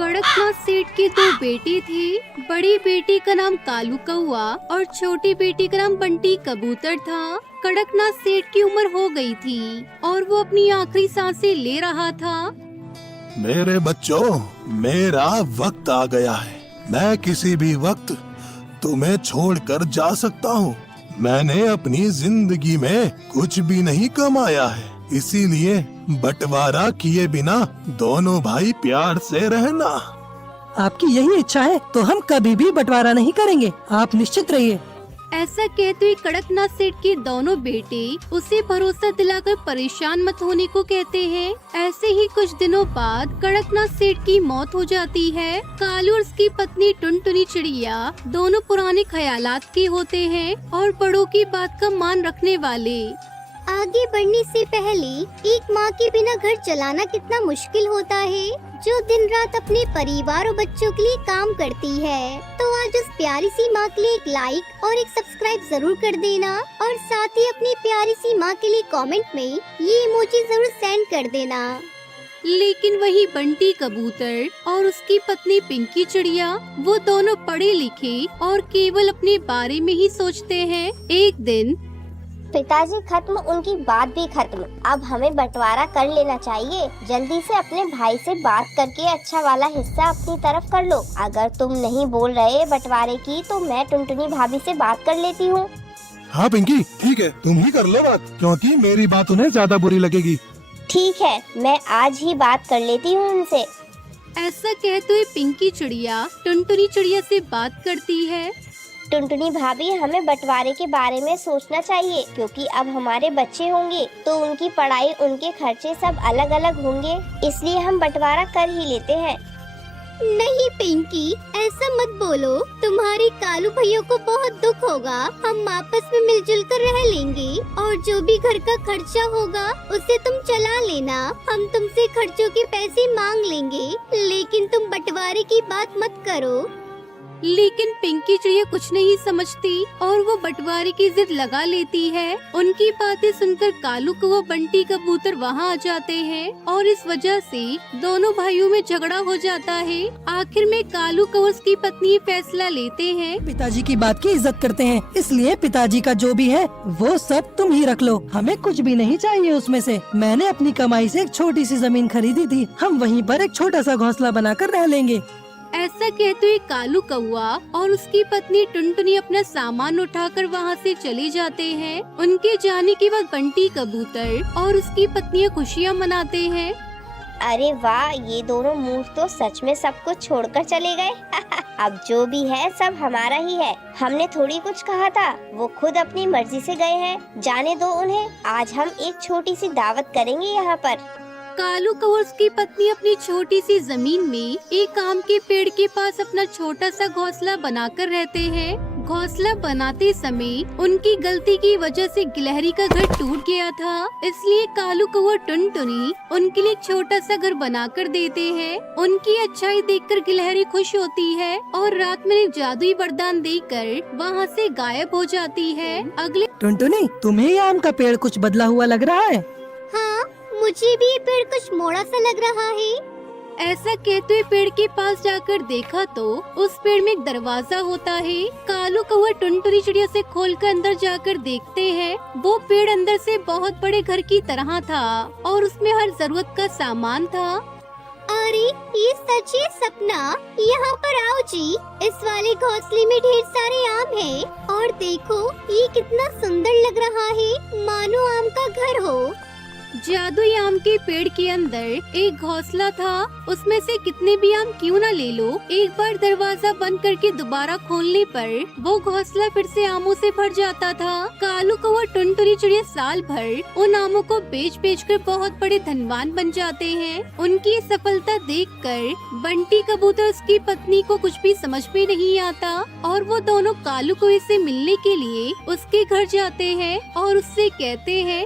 कड़कनाथ सेठ के दो बेटे थे। बड़ी बेटी का नाम कालू कौआ और छोटी बेटी का नाम बंटी कबूतर था। कड़कनाथ सेठ की उम्र हो गई थी और वो अपनी आखिरी सांसें ले रहा था। मेरे बच्चों, मेरा वक्त आ गया है। मैं किसी भी वक्त तुम्हें छोड़कर जा सकता हूँ। मैंने अपनी जिंदगी में कुछ भी नहीं कमाया है, इसीलिए बंटवारा किए बिना दोनों भाई प्यार से रहना। आपकी यही इच्छा है तो हम कभी भी बंटवारा नहीं करेंगे, आप निश्चित रहिए। ऐसा कहते हुए कड़कनाथ सेठ के दोनों बेटे उसे भरोसा दिलाकर परेशान मत होने को कहते हैं। ऐसे ही कुछ दिनों बाद कड़कनाथ सेठ की मौत हो जाती है। कालू और उसकी पत्नी टुनटुनी चिड़िया दोनों पुराने ख्यालात के होते हैं और बड़ों की बात का मान रखने वाले। आगे बढ़ने से पहले एक माँ के बिना घर चलाना कितना मुश्किल होता है, जो दिन रात अपने परिवार और बच्चों के लिए काम करती है। तो आज उस प्यारी सी माँ के लिए एक लाइक और एक सब्सक्राइब जरूर कर देना और साथ ही अपनी प्यारी सी माँ के लिए कमेंट में ये इमोजी जरूर सेंड कर देना। लेकिन वही बंटी कबूतर और उसकी पत्नी पिंकी चिड़िया वो दोनों पढ़े लिखे और केवल अपने बारे में ही सोचते हैं। एक दिन पिताजी खत्म, उनकी बात भी खत्म। अब हमें बंटवारा कर लेना चाहिए। जल्दी से अपने भाई से बात करके अच्छा वाला हिस्सा अपनी तरफ कर लो। अगर तुम नहीं बोल रहे बंटवारे की तो मैं टुनटुनी भाभी से बात कर लेती हूँ। हाँ पिंकी, ठीक है, तुम ही कर लो बात, क्योंकि मेरी बात उन्हें ज्यादा बुरी लगेगी। ठीक है, मैं आज ही बात कर लेती हूँ उनसे। ऐसा कहते हुए पिंकी चिड़िया टुनटुनी चिड़िया से बात करती है। टुनटुनी भाभी, हमें बंटवारे के बारे में सोचना चाहिए, क्योंकि अब हमारे बच्चे होंगे तो उनकी पढ़ाई, उनके खर्चे सब अलग अलग होंगे, इसलिए हम बंटवारा कर ही लेते हैं। नहीं पिंकी, ऐसा मत बोलो। तुम्हारे कालू भैया को बहुत दुख होगा। हम आपस में मिलजुल कर रह लेंगे और जो भी घर का खर्चा होगा उसे तुम चला लेना। हम तुमसे खर्चों के पैसे मांग लेंगे, लेकिन तुम बंटवारे की बात मत करो। लेकिन पिंकी चिड़िया कुछ नहीं समझती और वो बंटवारे की जिद लगा लेती है। उनकी बातें सुनकर कालू कौआ बंटी कबूतर वहाँ आ जाते हैं और इस वजह से दोनों भाइयों में झगड़ा हो जाता है। आखिर में कालू कौआ उसकी पत्नी फैसला लेते हैं। पिताजी की बात की इज्जत करते हैं, इसलिए पिताजी का जो भी है वो सब तुम ही रख लो। हमें कुछ भी नहीं चाहिए उसमें से। मैंने अपनी कमाई से एक छोटी सी जमीन खरीदी थी, हम वहीं पर एक छोटा सा घोंसला बनाकर रह लेंगे। ऐसा कहते हुए कालू कौआ और उसकी पत्नी टुनटुनी अपना सामान उठाकर वहाँ से चले जाते हैं। उनके जाने के बाद बंटी कबूतर और उसकी पत्नियाँ खुशियाँ मनाते हैं। अरे वाह, ये दोनों मूर्ख तो सच में सब कुछ छोड़कर चले गए। अब जो भी है सब हमारा ही है। हमने थोड़ी कुछ कहा था, वो खुद अपनी मर्जी से गए हैं। जाने दो उन्हें। आज हम एक छोटी सी दावत करेंगे यहाँ पर। कालू कौआ और उसकी पत्नी अपनी छोटी सी जमीन में एक आम के पेड़ के पास अपना छोटा सा घोंसला बनाकर रहते हैं। घोंसला बनाते समय उनकी गलती की वजह से गिलहरी का घर टूट गया था, इसलिए कालू कौआ टुनटुनी उनके लिए एक छोटा सा घर बनाकर देते हैं। उनकी अच्छाई देखकर गिलहरी खुश होती है और रात में एक जादुई वरदान देकर वहाँ से गायब हो जाती है। अगले टुनटुनी, तुम्हें ये आम का पेड़ कुछ बदला हुआ लग रहा है? हाँ, मुझे भी ये पेड़ कुछ मोड़ा सा लग रहा है। ऐसा कहते हुए पेड़ के पास जाकर देखा तो उस पेड़ में एक दरवाजा होता है। कालू कौआ टुनटुनी चिड़िया से खोलकर अंदर जाकर देखते हैं। वो पेड़ अंदर से बहुत बड़े घर की तरह था और उसमें हर जरूरत का सामान था। अरे ये सच है सपना। यहाँ पर आओ जी, इस वाले घोंसले में ढेर सारे आम हैं और देखो ये कितना सुंदर लग रहा है, मानो आम का घर हो। जादुई आम के पेड़ के अंदर एक घोंसला था, उसमें से कितने भी आम क्यों न ले लो। एक बार दरवाजा बंद करके दोबारा खोलने पर वो घोंसला फिर से आमों से भर जाता था। कालू कौआ टुनटुनी चिड़िया साल भर उन आमों को बेच बेच कर बहुत बड़े धनवान बन जाते हैं। उनकी सफलता देखकर बंटी कबूतर उसकी पत्नी को कुछ भी समझ में नहीं आता और वो दोनों कालू कौए से मिलने के लिए उसके घर जाते हैं और उससे कहते हैं,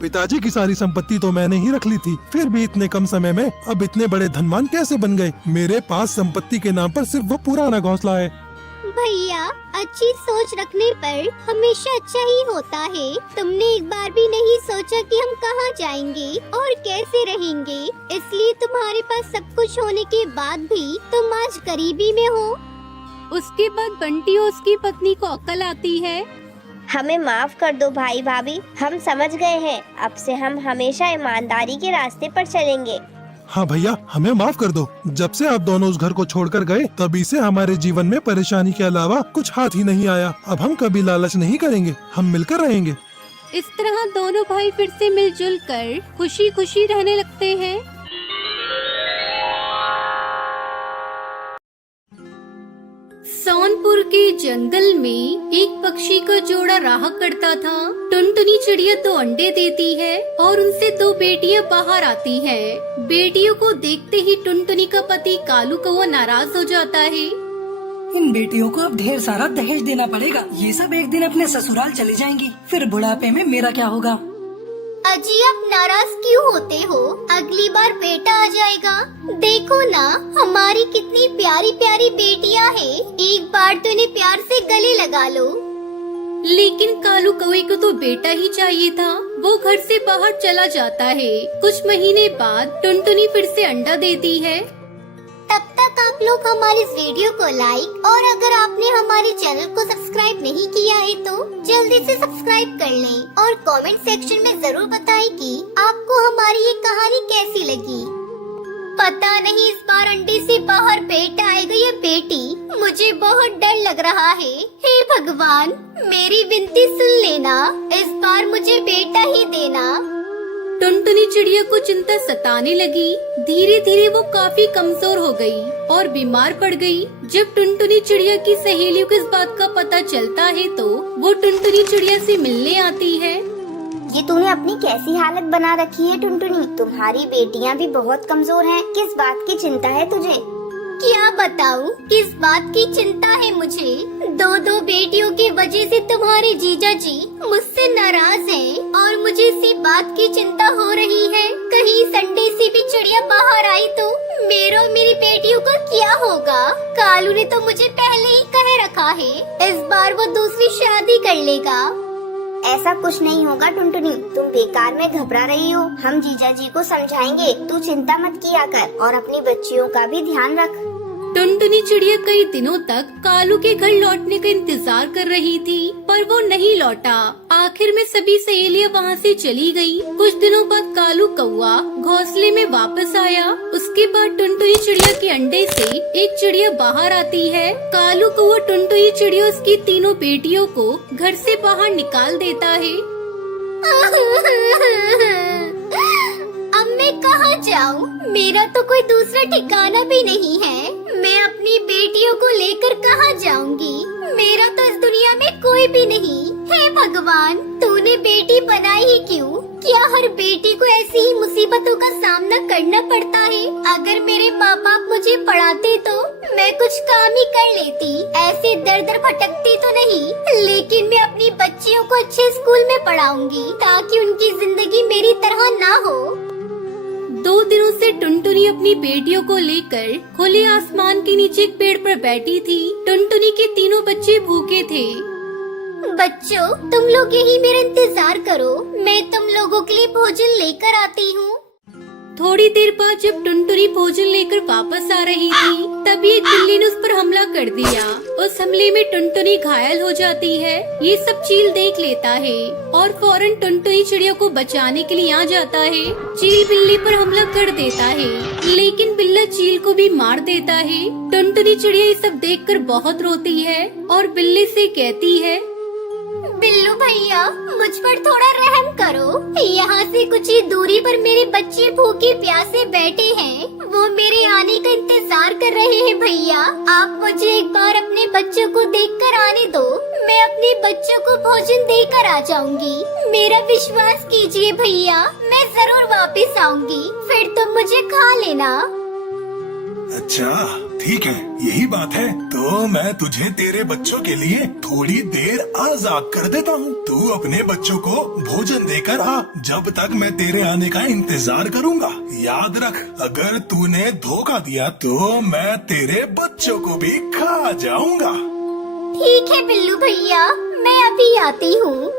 पिताजी की सारी संपत्ति तो मैंने ही रख ली थी, फिर भी इतने कम समय में अब इतने बड़े धनवान कैसे बन गए? मेरे पास संपत्ति के नाम पर सिर्फ वो पुराना घोंसला है। भैया, अच्छी सोच रखने पर हमेशा अच्छा ही होता है। तुमने एक बार भी नहीं सोचा कि हम कहाँ जाएंगे और कैसे रहेंगे। इसलिए तुम्हारे पास सब कुछ होने के बाद भी तुम आज गरीबी में हो। उसके बाद बंटी और उसकी पत्नी को अक्ल आती है। हमें माफ कर दो भाई भाभी, हम समझ गए हैं। अब से हम हमेशा ईमानदारी के रास्ते पर चलेंगे। हाँ भैया, हमें माफ कर दो। जब से आप दोनों उस घर को छोड़कर गए तभी से हमारे जीवन में परेशानी के अलावा कुछ हाथ ही नहीं आया। अब हम कभी लालच नहीं करेंगे, हम मिलकर रहेंगे। इस तरह दोनों भाई फिर से मिलजुल कर खुशी खुशी रहने लगते हैं। सोनपुर के जंगल में एक पक्षी का जोड़ा रहा करता था। टुनटुनी चिड़िया 2 अंडे देती है और उनसे 2 बेटियां बाहर आती हैं। बेटियों को देखते ही टुनटुनी का पति कालू कौवा नाराज हो जाता है। इन बेटियों को अब ढेर सारा दहेज देना पड़ेगा। ये सब एक दिन अपने ससुराल चली जाएंगी, फिर बुढ़ापे में मेरा क्या होगा। अजी आप नाराज क्यों होते हो? अगली बार बेटा आ जाएगा। देखो ना हमारी कितनी प्यारी प्यारी बेटियां हैं। एक बार तो इन्हें प्यार से गले लगा लो। लेकिन कालू कौवे को तो बेटा ही चाहिए था। वो घर से बाहर चला जाता है। कुछ महीने बाद टुनटुनी फिर से अंडा देती है। तब तक आप लोग हमारे इस वीडियो को लाइक और अगर आपने हमारे चैनल को सब्सक्राइब नहीं किया है तो जल्दी से सब्सक्राइब कर लें और कमेंट सेक्शन में जरूर बताएं कि आपको हमारी ये कहानी कैसी लगी। पता नहीं इस बार अंडे से बाहर बेटा आएगा या बेटी। मुझे बहुत डर लग रहा है। हे भगवान मेरी विनती सुन लेना, इस बार मुझे बेटा ही देना। टुनटुनी चिड़िया को चिंता सताने लगी। धीरे धीरे वो काफी कमजोर हो गई और बीमार पड़ गई। जब टुनटुनी चिड़िया की सहेलियों को इस बात का पता चलता है तो वो टुनटुनी चिड़िया से मिलने आती है। ये तूने अपनी कैसी हालत बना रखी है टुनटुनी? तुम्हारी बेटियां भी बहुत कमजोर हैं। किस बात की चिंता है तुझे? क्या बताऊं किस बात की चिंता है मुझे। 2 बेटियों की वजह से तुम्हारे जीजा जी मुझसे नाराज हैं और मुझे इसी बात की चिंता हो रही है। कहीं संडे से भी चिड़िया बाहर आई तो मेरी बेटियों का क्या होगा। कालू ने तो मुझे पहले ही कह रखा है इस बार वो दूसरी शादी कर लेगा। ऐसा कुछ नहीं होगा टुनटुनी, तुम बेकार में घबरा रही हो। हम जीजा जी को समझाएंगे, तू चिंता मत किया कर और अपनी बच्चियों का भी ध्यान रख। टुनटुनी चिड़िया कई दिनों तक कालू के घर लौटने का इंतजार कर रही थी पर वो नहीं लौटा। आखिर में सभी सहेलियां वहाँ से चली गयी। कुछ दिनों बाद कालू कौवा घोंसले में वापस आया। उसके बाद टुनटुनी चिड़िया के अंडे से एक चिड़िया बाहर आती है। कालू कौवा टुनटुनी चिड़िया उसकी 3 बेटियों को घर से बाहर निकाल देता है। अब मैं कहाँ जाऊँ? मेरा तो कोई दूसरा ठिकाना भी नहीं है। मैं अपनी बेटियों को लेकर कहाँ जाऊंगी? मेरा तो इस दुनिया में कोई भी नहीं। हे भगवान तूने बेटी बनाई ही क्यों? क्या हर बेटी को ऐसी ही मुसीबतों का सामना करना पड़ता है? अगर मेरे माँ बाप मुझे पढ़ाते तो मैं कुछ काम ही कर लेती। ऐसे दर दर भटकती तो नहीं। लेकिन मैं अपनी बच्चियों को अच्छे स्कूल में पढ़ाऊंगी ताकि उनकी जिंदगी मेरी तरह ना हो। 2 दिनों से टुनटुनी अपनी बेटियों को लेकर खुले आसमान के नीचे एक पेड़ पर बैठी थी। टुनटुनी के 3 बच्चे भूखे थे। बच्चों तुम लोग यही मेरा इंतजार करो, मैं तुम लोगों के लिए भोजन लेकर आती हूँ। थोड़ी देर बाद जब टुनटुनी भोजन लेकर वापस आ रही थी तभी एक बिल्ली ने उस पर हमला कर दिया। उस हमले में टुनटुनी घायल हो जाती है। ये सब चील देख लेता है और फौरन टुनटुनी चिड़िया को बचाने के लिए आ जाता है। चील बिल्ली पर हमला कर देता है लेकिन बिल्ला चील को भी मार देता है। टुनटुनी चिड़िया ये सब देखकर बहुत रोती है और बिल्ली से कहती है, बिल्लू भैया मुझ पर थोड़ा रहम करो। यहाँ से कुछ ही दूरी पर मेरे बच्चे भूखे प्यासे बैठे हैं। वो मेरे आने का इंतजार कर रहे हैं। भैया आप मुझे एक बार अपने बच्चों को देखकर आने दो। मैं अपने बच्चों को भोजन देकर आ जाऊंगी। मेरा विश्वास कीजिए भैया, मैं जरूर वापस आऊंगी। फिर तुम मुझे खा लेना। अच्छा ठीक है, यही बात है तो मैं तुझे तेरे बच्चों के लिए थोड़ी देर आजाद कर देता हूँ। तू अपने बच्चों को भोजन देकर आ, जब तक मैं तेरे आने का इंतजार करूँगा। याद रख, अगर तूने धोखा दिया तो मैं तेरे बच्चों को भी खा जाऊँगा। ठीक है बिल्लू भैया, मैं अभी आती हूँ।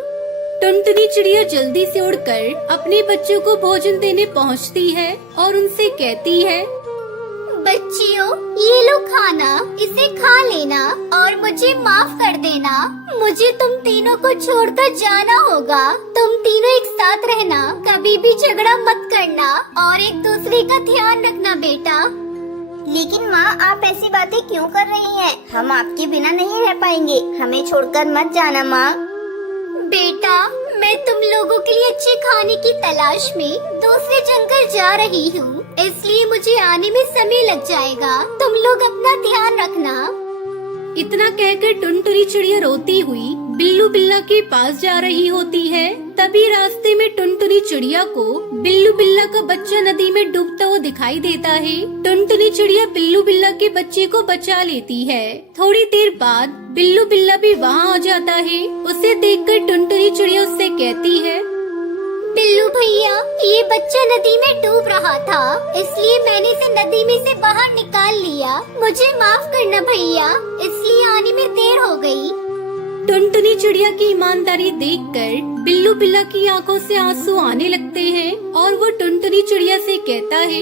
टुनटुनी चिड़िया जल्दी से उड़कर अपने बच्चों को भोजन देने पहुंचती है और उनसे कहती है, बच्चियों, ये लो खाना, इसे खा लेना और मुझे माफ कर देना। मुझे तुम तीनों को छोड़कर जाना होगा। तुम तीनों एक साथ रहना, कभी भी झगड़ा मत करना और एक दूसरे का ध्यान रखना बेटा। लेकिन माँ, आप ऐसी बातें क्यों कर रही हैं? हम आपके बिना नहीं रह पाएंगे। हमें छोड़कर मत जाना माँ। बेटा, मैं तुम लोगों के लिए अच्छे खाने की तलाश में दूसरे जंगल जा रही हूँ, इसलिए मुझे आने में समय लग जाएगा। तुम लोग अपना ध्यान रखना। इतना कहकर टुनटुनी चिड़िया रोती हुई बिल्लू बिल्ला के पास जा रही होती है। तभी रास्ते में टुनटुनी चिड़िया को बिल्लू बिल्ला का बच्चा नदी में डूबता हुआ दिखाई देता है। टुनटुनी चिड़िया बिल्लू बिल्ला के बच्चे को बचा लेती है। थोड़ी देर बाद बिल्लू बिल्ला भी वहाँ आ जाता है। उसे देखकर टुनटुनी चिड़िया उससे कहती है, बिल्लू भैया, ये बच्चा नदी में डूब रहा था, इसलिए मैंने इसे नदी में से बाहर निकाल लिया। मुझे माफ करना भैया, इसलिए आने में देर हो गई। टुनटुनी चिड़िया की ईमानदारी देखकर बिल्लू बिल्ला की आंखों से आंसू आने लगते हैं और वो टुनटुनी चिड़िया से कहता है,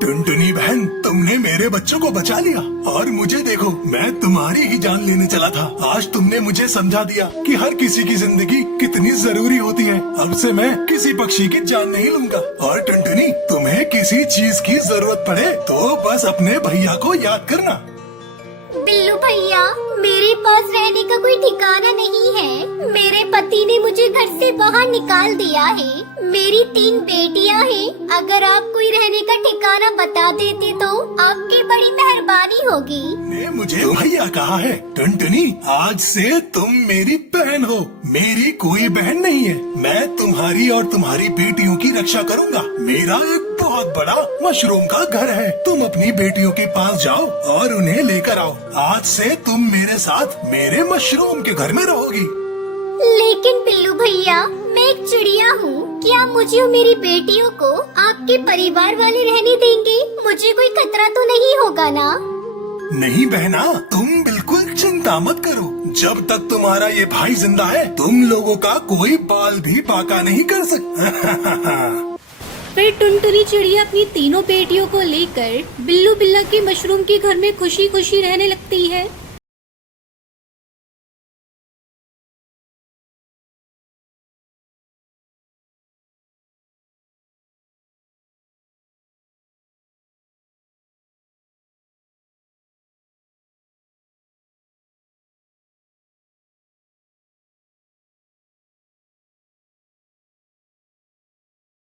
टुनटुनी बहन, तुमने मेरे बच्चों को बचा लिया और मुझे देखो, मैं तुम्हारी ही जान लेने चला था। आज तुमने मुझे समझा दिया कि हर किसी की जिंदगी कितनी जरूरी होती है। अब से मैं किसी पक्षी की जान नहीं लूंगा। और टुनटुनी, तुम्हें किसी चीज की जरूरत पड़े तो बस अपने भैया को याद करना। बिल्लू भैया, मेरे पास रहने का कोई ठिकाना नहीं है। मेरे पति ने मुझे घर से बाहर निकाल दिया है। मेरी 3 बेटियां हैं। अगर आप कोई रहने का ठिकाना बता देते तो आपकी बड़ी मेहरबानी होगी। ने मुझे भैया कहा है। टुनटुनी, आज से तुम मेरी बहन हो। मेरी कोई बहन नहीं है। मैं तुम्हारी और तुम्हारी बेटियों की रक्षा करूंगा। मेरा एक बहुत बड़ा मशरूम का घर है। तुम अपनी बेटियों के पास जाओ और उन्हें लेकर आओ। आज से तुम मेरे साथ मेरे मशरूम के घर में रहोगी। लेकिन बिल्लू भैया, मैं एक चिड़िया हूँ। क्या मुझे और मेरी बेटियों को आपके परिवार वाले रहने देंगे? मुझे कोई खतरा तो नहीं होगा ना? नहीं बहना, तुम बिल्कुल चिंता मत करो। जब तक तुम्हारा ये भाई जिंदा है, तुम लोगों का कोई बाल भी बाका नहीं कर सकता। फिर टुनटुनी चिड़िया अपनी तीनों बेटियों को लेकर बिल्लू बिल्ला के मशरूम के घर में खुशी खुशी रहने लगती है।